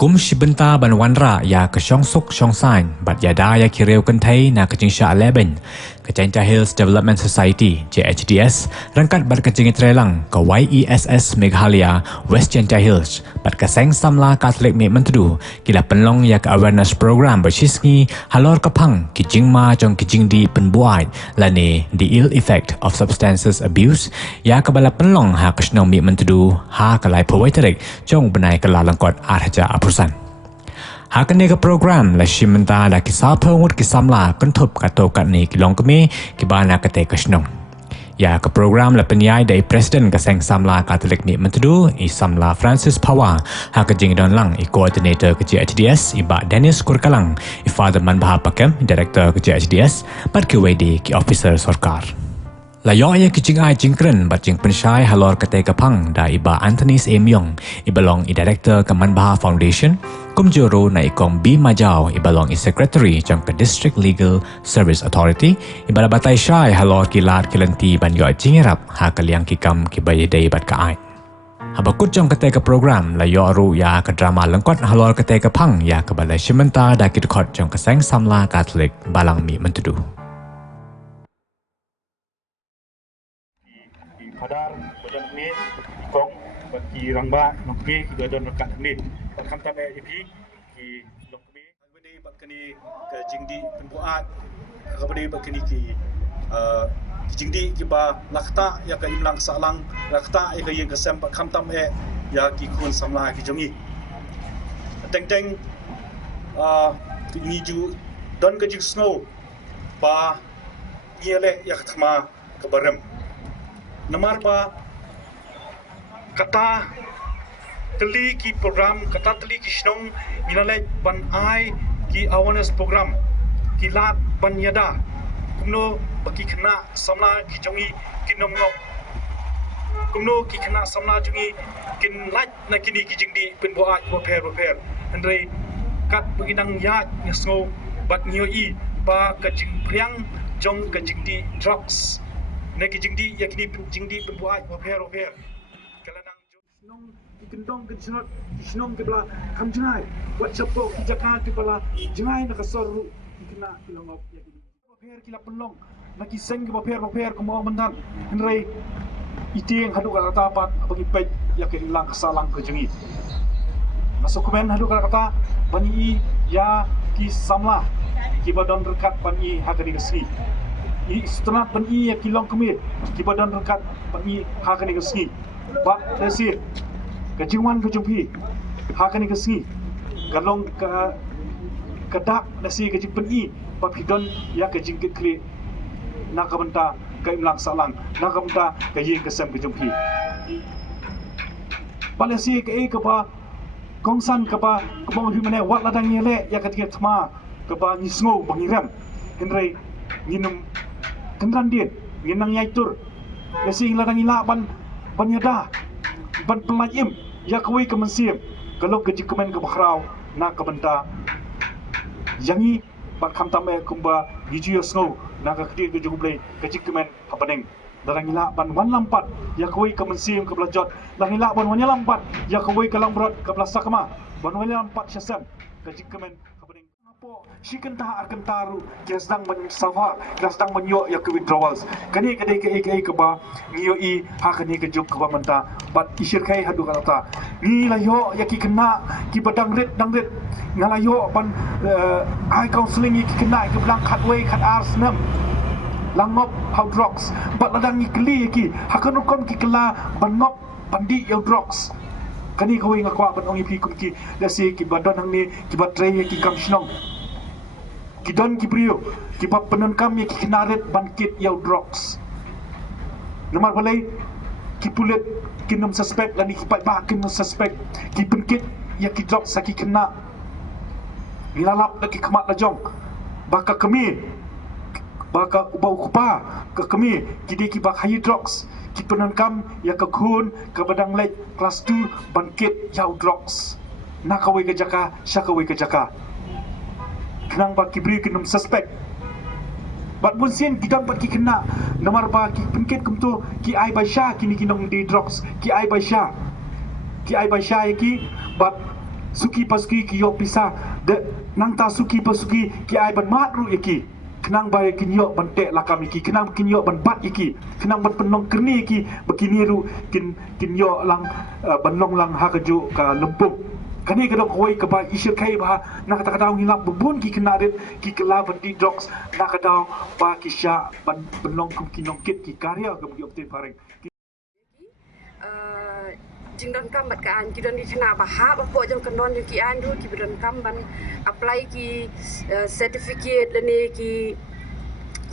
Kum shibenta ban wanra ya ke suk san bat yada ya kireu kentai na kejingsha 11 Kecenta Hills Development Society JHDS rangkat bat kejingi trelang ke YESS Meghalaya West Jenta Hills bat keseng Samla Catholic Mihmyntdu kila penlong ya ke awareness program bersisngi halor kepang ki jingma jong ki jingdi penbuat lani the ill effect of substances abuse ya ke bala penlong ha ke Shnong Mihmyntdu ha ke lai pawai jong benai ke lalangkot arja apusan Hakan ke program la shimenta la kisah pengut kisamla kentup kato kat ni kilong kami kibana kate ke Shnong. Ya ke program la penyai dari Presiden Keseng Samla Catholic Mihmyntdu i Samla Francis Power ha ke jing don lang i Coordinator ke JHDS i Bak Dennis Kurkalang i Father Manbaha Pakem Director ke JHDS bat ke WD ki Officer Sorkar. Layo ya kicing ai jingkren bat jing pensyai halor kate kapang da iba Anthony Emyong ibalong i Director ke Manbaha Foundation kum juru na ikom B Majau ibalong i Secretary jang ke District Legal Service Authority ibala batai syai halor kilat kilenti ban yo jingirap ha kaliang kikam kibaye dai bat ka ai Habakut jang kate ke program layo aru ya ke drama lengkot halor kate kapang ya ke balai shimenta da kidkhot jang keseng Samla Catholic Balang Mihmyntdu Padar badan ni kong bagi rangba nokpi kita don rekat ni kam tam EP ki nokpi bade bat kani ke jingdi penbuat bade bat kani ki jingdi ki ba lakta ya ka imlang salang lakta ya ka yeng kesem bat kam tam ya ki kun samla ki jongi teng teng ni ju don ke jing snow ba yele ya khama ke barem Nomor ba kata teli ki program kata teli ki Shnong minalai ban ai ki awareness program ki lat ban yada kumno baki kena samla ki jongi ki nomngok kumno ki kena samla jongi kin lat na kini ki jingdi penbuat repair andre kat bagi nang yat ngesngo bat nyoi ba ka jing priang jong ka jingdi drugs Nagi jingdi yakni jingdi penbuat repair kalau nang Shnong ikendong ke Shnong ke bala kam jengai buat cepo ki jaka ke bala jengai nak soru kena kilongop yakni repair kila penlong nagi seng ke repair ke mau mendan henrei itieng hadu kata tapat bagi pet yakin lang kesalang ke jengi masuk komen hadu kata bani ya ki samla ki badon rekat bani hakani kesni setelah bani ya kilong kemir di badan rekat bani hakani kesni bak desir kejingwan kejumpi hakani kesni galong ke kedak desir kejing bani bak hidon ya kejing kekli nak benta ke imlang salang nak benta ke yeng kesem kejumpi balesi ke ba kongsan ke ba himane wat ladang yele ya ketika tma ke ba nisngo bangiram henrei nginum kendran dia nginang yaitur yasing ladang ila ban banyada ban pelajim ya kawai ke mensim kalau ke jikemen ke bahrau na ke benta yangi ban kam tamai kumba giju snow na ke kedi ke jublai ke jikemen hapaneng ladang ila ban wan lampat ya kawai ke mensim ke belajot ladang ila ban wan lampat ya kawai ke lambrot ke belasakma ban wan lampat syasam ke jikemen Shikan dah akan taru kita sedang mensawa kita sedang menyok ya ke withdrawals kani kedai ke ba ngiyo I hak ni ke juk ke ba menta bat isir kai hadu kata ni layo ya ki kena ki badang rit ngalayo ban ai counseling ki kena ke belang khatway khat arsenam langop how drugs bat ladang ni kli ki hakan kon ki kela banop bandi ya drugs kani kau ingat kuat ban ongi pi kun ki dasi ki badon hang ni ki batre ki kam Shnong ki don ki brio ki bab penon kam ki kinaret bangkit yau drugs nomor balai ki pulet ki nom suspect lani ki pai ba ki nom suspect ki bangkit ya ki drugs saki kena nilalap lagi kemat lajong baka kemi baka ubau kupa ke kemi ki de ki bak hayi drugs ki penon kam ya ke kun ke badang lek kelas 2 bangkit yau drugs nakawai ke jaka syakawai ke jaka kenang baki beri kenum suspek bat munsien kita baki kena nomor ba ki penkit kumtu ki ai baisha kini kinong di drugs ki ai baisha ki bat suki pasuki ki yok pisah de nang ta suki pasuki ki ai ban mat ru iki kenang bai kin yok ban tek lakam iki kenang kin yok ban bat iki kenang ban penong kerni iki begini ru kin yok lang banong lang hakaju ka lempung kani kedok koi ke ba isyur kai ba nak kata kata ngilap bubun ki kena dit ki kela ban di dogs nak kata ba ki sya ban penong kum kinong kit ki karya ke bagi optin paring jingdon kam bat kaan ki don di thana ba ha ba po jong kanon jong ki an du ki don kam ban apply ki certificate lane ki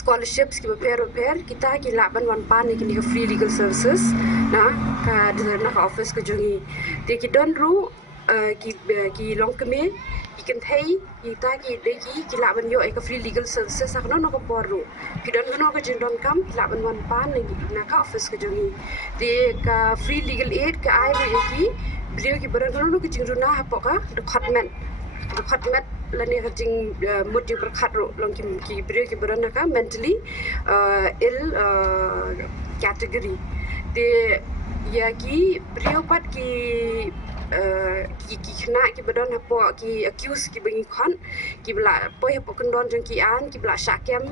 scholarships ki pair kita ki laban wan pan ki ni free legal services na ka na ka office ko jongi te ki don ru ki long keme ki kan thai kita ki de ki laban yo e ka free legal services ak no ko poru ki don no ka jingdon kam ki laban wan pan ni na ka office ko jongi te ka free legal aid ka ai ru ki brio ki baran no ki jingdona ha po ka department lani ka jing mut jing berkhat ro long ki brio ki baran ka mentally ill category te ya ki brio pat ki kena ki badon hapo ki accuse ki bengi khon ki bla poi hapo kendon jeng ki an ki bla syakem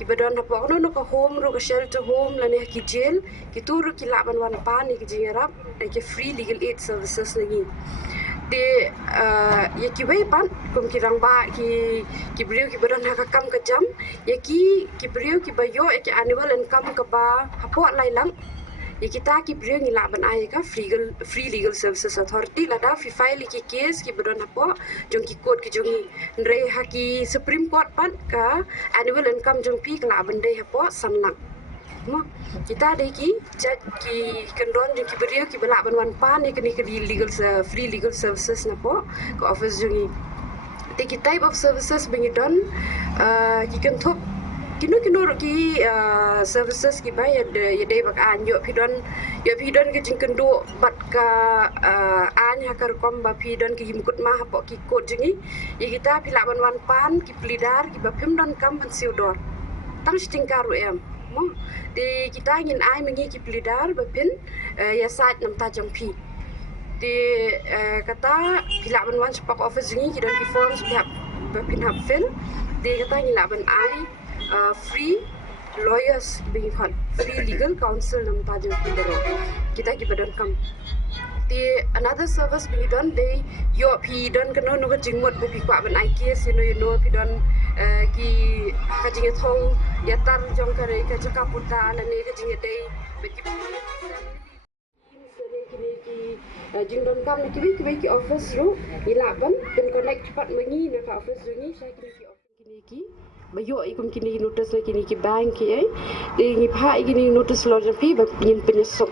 ki badon hapo no ko home ro ko shelter home lani ki jail ki tur ki laban wan pan ni ki jingarap ki free legal aid services lagi de ya ki wei pan kum ki rang ba ki beliau ki badon hakam ke jam ya ki beliau ki bayo ki annual income ke ba hapo lai lang ya kita ki beliau ni laban ai ka free legal services authority lada fi file ki case ki badon hapo jong ki court ki jong ndre ha ki supreme court pan ka annual income jong pi ka laban dei hapo sanlang kita ada ki kendon jong ki beliau ki belaban wan pan ni kini ki legal free legal services na po ka office jong te ki type of services bengi don ki kan thop kino ki services ki ba ya dei bak an yo pidon ki jing kendo bat ka an ha kar kom ba pidon ki himkut ma hapo ki kod jingi ya kita pilaban wan pan ki plidar ki ba pim don kam han siudor tang stingkaru em mo de kita ingin ai mengi ki plidar ba pin ya sat nam ta jang pi de kata pilaban wan spak office jingi ki don ki forms ba pin hab fill de kata ingin laban ai free lawyers bagi kan free legal counsel nam ta jang pi bero kita ki badan kam the another service bagi don de yo pi don kano no jingmut be pi kwa ban ai case you know pi don ki ka jinge thong ya tar jong kare ka jaka puta la ne ka jinge dei be ki jingdon kam ni ki office ru ilaban pen connect cepat mengi na ka office ni saya ki bayo ikum kini notice la kini ki bank ki ngi pha kini notice lo pi ba pin penyesok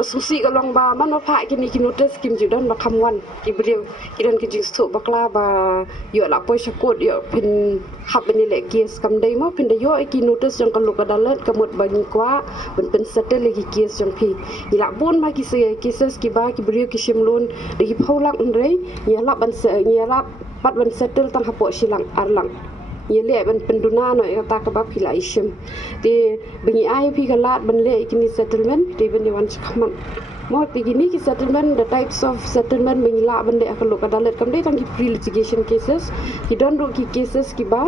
basusi ka long ba man pha kini ki notice kim jidon ba khamwan ki brio ki don ki jing stu bakla ba yo la poi sakot yo pin hab ni le case kam dei mo pin de yo ki notice jong ka lu ka dalet ka mot ba ni kwa pen settle ki case jong pi ila bon ma ki se cases ki ba ki brio ki shimlon de ki phaulang ndrei ya la ban se ya la pat ban settle tang hapo silang arlang ye le ban penduna no ta ka ba phila ishim te bengi ai phi galat ban le kini settlement te ban wan khaman mo te gini ki settlement the types of settlement bengi la ban de ka lo ka dalet kam de tang ki pre litigation cases ki don ro ki cases ki ba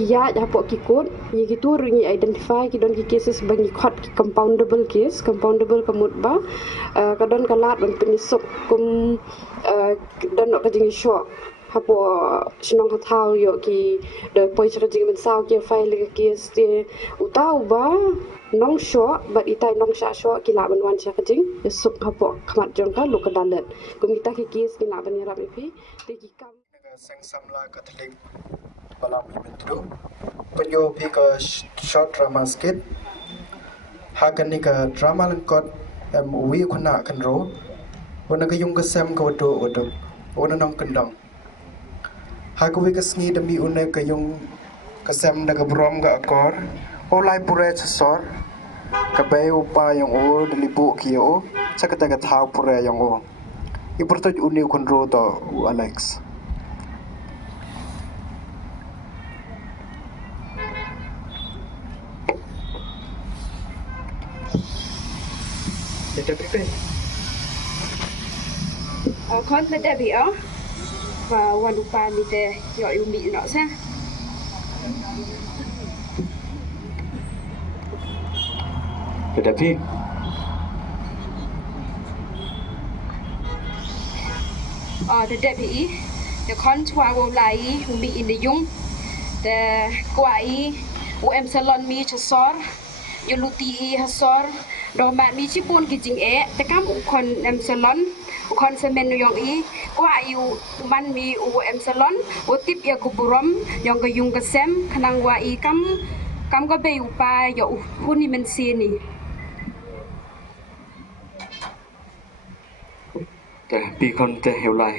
ki ya hapo ki kon ye ki tur ni identify ki don ki cases bengi khot ki compoundable kamut ba ka don ka lat ban penisok kum don no ka jingi show hapo Shnong hathau yo ki de poi chaka jing men sao ki file ki ste utau ba nong sho but itai nong sha sho ki la ban wan chaka jing sup hapo khamat jong ka lu ka dalet kum kita ki case ki la ban ra pi te ki kam sang Samla Catholic Balang Mihmyntdu penyo pi ka short drama skit hakan ni ka drama lengkot wi khuna kan ro wana ka yung ka sem ka wado wana nong kendang Haku ka sngi demi une ka yung kasem na ka brom ka akor olai pure sor ka bay upa yung o dilibu ki o sa ka taga thau pure yung o iportoj uni konro to Alex Ito pipe Kon med det vi vàวันอุปามีแต่ย่อยมีเนาะซะ Tetapi det vi det kon twa wo lai mi in de jung de kwai wo em salon mi chasor yo luti ha sor do ma mi chi pun ki jing te kam kon em salon kon semen yong kwa yu man mi wo em salon wo tip ya kuburom yong ga yung ga sem khanang wa kam ga be upa yo huni men si ni te pi kon te hiểu lại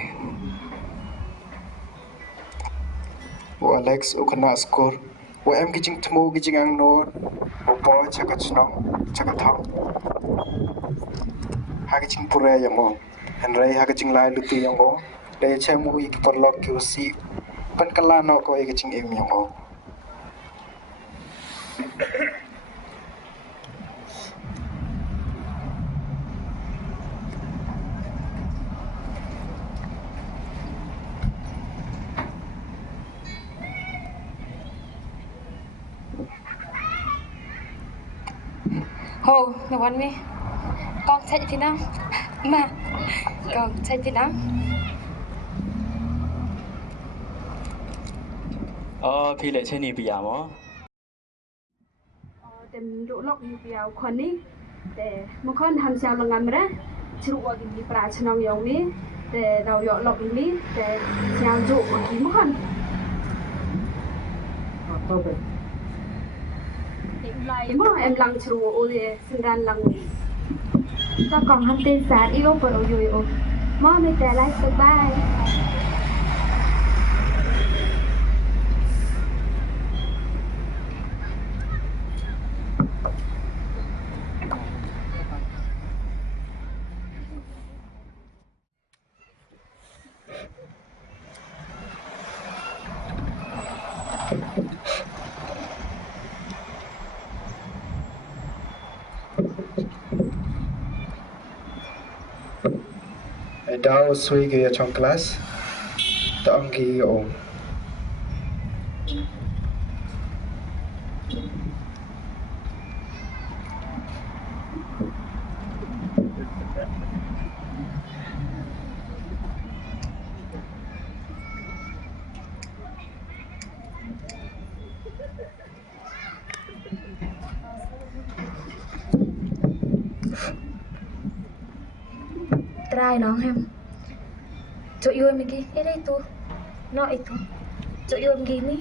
Wo Alex ukana score wo em kijing tmu kijing ang no wo po chaka Shnong chaka thong ha kijing pure yang mo Henry ha kijing lai lutu yang mo de chemu i perlok ki si pan kala no ko i kijing em yang mo Hồ, nó vấn mi. Con chạy phía nào? Mà, con chạy phía nào? Phi lệ trên này bị ảo mó. Tem độ lọc như biểu con đi. Để một con tham sao là ngắm ra. Chứ ua cái gì pra chân ông giống đi. Để đầu dọ lọc đi. Để sao dụ của ký một con. Em lăng chru ô de sinh lăng ta còn không tin sát yêu vợ rồi ô mò mới té lại sơ bài Daw sui ke trong class ta ang ki o try nó em chỗ yêu mình kia đây tu nó itu chỗ yêu mình gini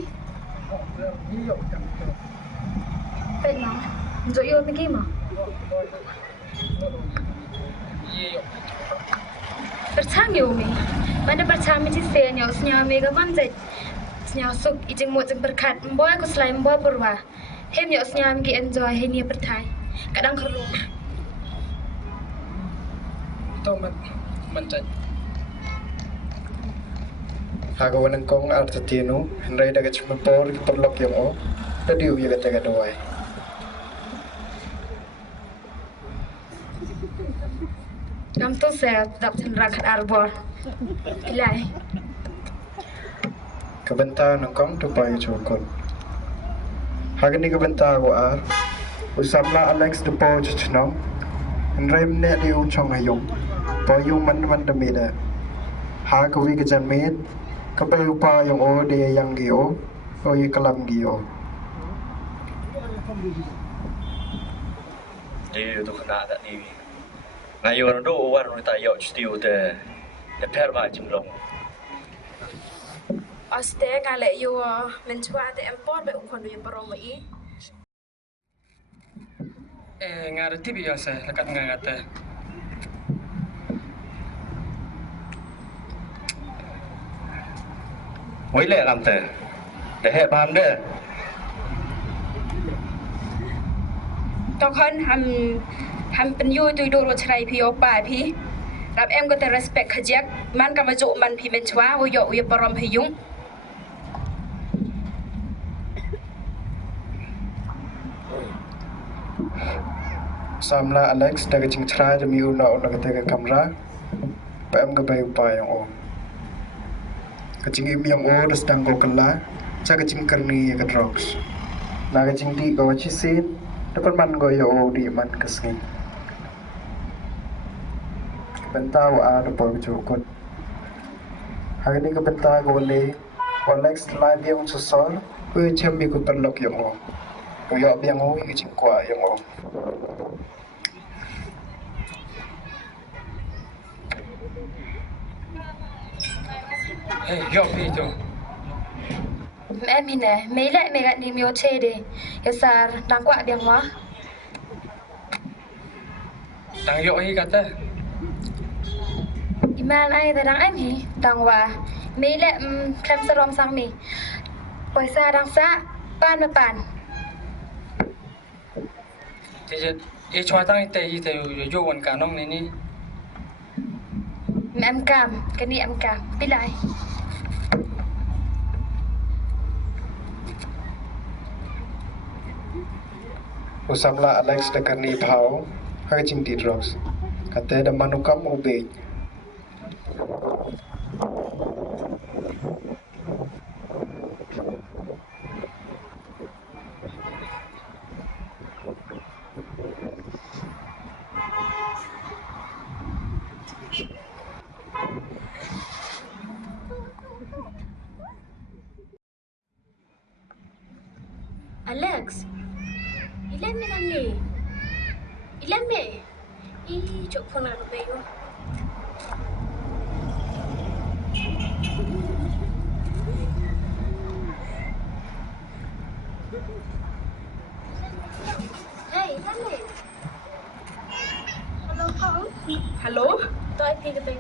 bên nó chỗ yêu mình kia mà percang yo mi mana percang mi se nyaw snya mi ga ban zai snya suk Jingmut jeng berkat mboy aku selain mboy purwa hem nyaw snya mi enjoy he ni perthai kadang khru to man chan ha ko nan kong artatino Henry daga chma por ki perlok yang o da diu ya ga ga dawai Nam tu saya tak cendera kat arbor. Ilai. Kebenta nang kong tu pai chukon. Hagani kebenta ko ar. Samla Alex de po Shnong. Rem ne diu chong ayong. Po yung man damida. Ha ko wi gajan met. Ka pa yu pa yung o de yang gi o. O yi kalam gi o. Đi tôi khá đã đi. Ngày yêu nó đổ qua rồi tại dạo still để pair vài chim lông. Aste ka le yo men chwa te empor be ukon yo parong mai Ngarti biasa lekat ngangate. Mấy lẹ làm thế để hệ bàn đấy. to khon ham pen yu tu do ro chrai phi opa phi rap em ko te respect khajek man ka ma jo man phi men chwa wo yo yo parom phi yung Samla Alex daga ching chra de miu na ona ga kamera. PM gabai upaya yang o. Kacing im yang o das dang go kala, ca kacing kerni ya ka drugs. Na kacing di go chisin, dapat man go ya o di man kesngi. Bentau a dapat cukut. Hari ini ke bentau go le, Alex live yang susol, cem bi ku perlok yang o. Yo yang o kacing kwa yang o. Yo itu. Em hình nè, mấy lại mày gặn đi miêu chê đi. Yo sar, đang quạ biang quá. Tang yo hi kata. Iman ai ta đang em hi, đang quá. Mấy lại khám sơ rõm sang mi. Bồi xa đang xa, pan mà pan. Thì e choi tang te yo won ka nong ni. Mẹ em cam, cái này em cam, biết lại. Samla Alex de karni phao hai ching ti drugs kate da manukam obe Alex, ilan mi lang ni? Ilan mi? Chok phone na ba yun? Hey, ilan mi? Hello, Kong. Hello. Tôi thì cái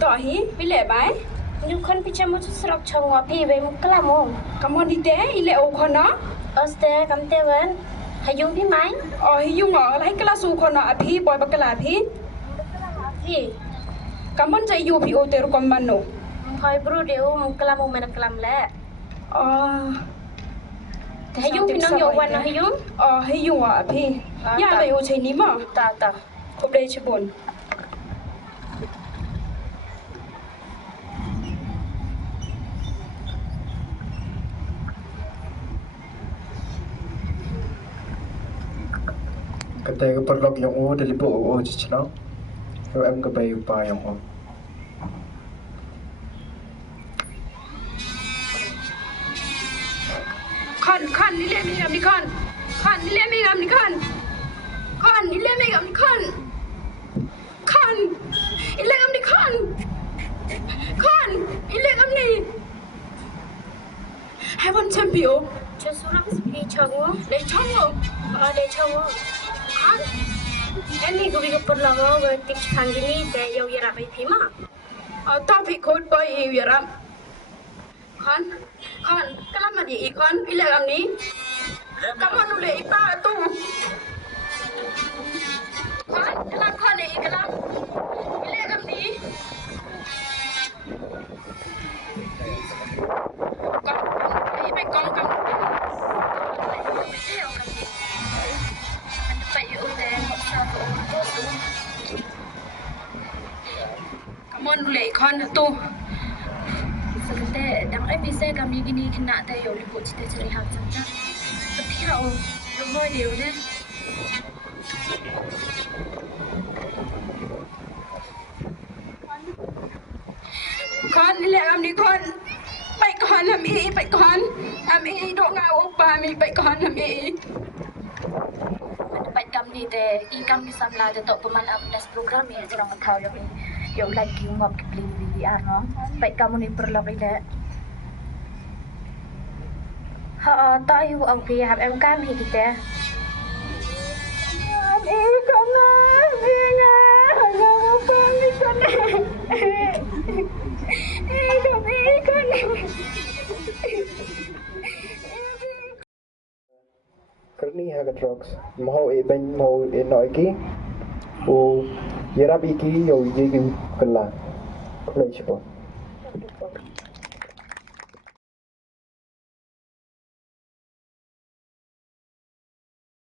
Tỏ hí, với lệ bái. Nhưng con bị chăm một chút sọc chồng ngọt thì về một cái làm không? Cảm ơn đi tế, ý lệ ô con nó. Ste cầm tê vẫn. Hãy dùngพี่ไหม? Hãy dùng ở lấy cái lá su con nóพี่bòi bạc cái láพี่.พี่. Cảm ơn chạy dùพี่ô tê rô con bàn nổ. Thôi bro đều một cái làm một mình làm lẽ. Hãy dùngพี่น้องโยวันนะhãy dùng. Hãy dùng ởพี่. Nhà bày ô chạy ní mà. Ta. Khúc đây chứ buồn. kate ko perlok yang o dari bo o chichno. Yo em gabai upaya yang o. Con đi lên mi gặp đi con. Con đi lên mi gặp đi con. Con đi lên mi gặp đi con. Con đi lên gặp đi con. Con đi lên gặp đi. Hai con xem biểu. Cho số lắm đi chồng không? Để chồng không? Để chồng không? Con em đi cũng perlu mau ketik kang gini teh yo ya rapi thima. Tao bị khốn bởi yêu vậy lắm. Con, cái lắm mà gì con, đi lại làm đi. Cảm ơn đủ lệ ba tu. Con, cái lắm con này, cái lắm. Đi lại làm đi. Con, đi bên con cầm. Cảm ơn đủ lệ con tu. Sekete dang episode kami gini kena teh yo libut cita ciri hal saja. Tapi ya rumah dia deh. Con đi lại làm đi con. Bậy con làm ý, bậy con. Làm ý độ ngạo oppa mi bậy con làm ý. Baik kami teh ikam di Samla teh tok peman update program ya jarang kau yang lagi umap beli VVR no. Baik kamu ni perlu ile. Tahu ông phi hab em cam hi kita. Đi con ơi, đi nha. Không con đi con này. Đi con này. Karni ha drugs mau e ben mau e noi ki o yerab iki yo yegi kala kula chipo